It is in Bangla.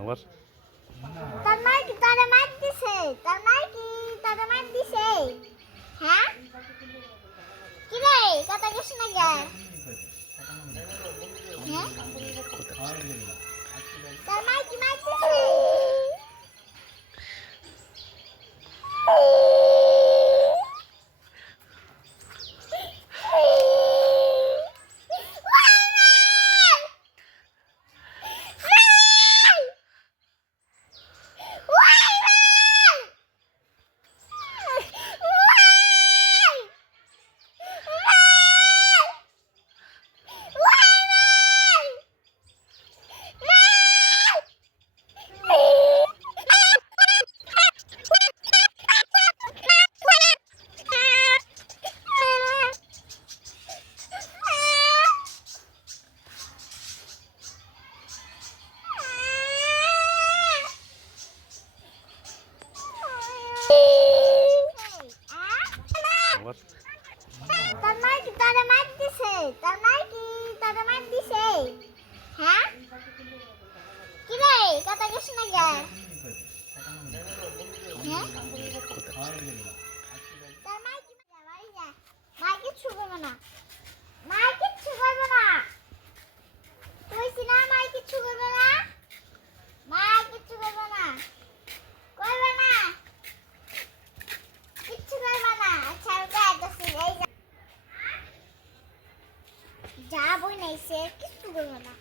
আবার তার মাই কি তারে মার দিছে? তার মাই কি তারে মার দিছে? হ্যাঁ? কি রে? কথা কইছ না কে? হ্যাঁ? তার মাই কি মার দিছে? আবার তার মাই কি তারে মার দিছে? তার মাই কি তারে মার দিছে? হ্যাঁ? কি রে? কথা কইছ না কে? হ্যাঁ? তার মাই কি বাড়ি যা। মাই কিচ্ছু করবে না। মাই কিচ্ছু করবে না। কইছি না মাই কিচ্ছু করবে না। মাই কিচ্ছু করবে না। করবে না। কিচ্ছু করবে না। আচ্ছা আমি যাইতাছি এই যা বই নাইছে কিচ্ছু করবে না।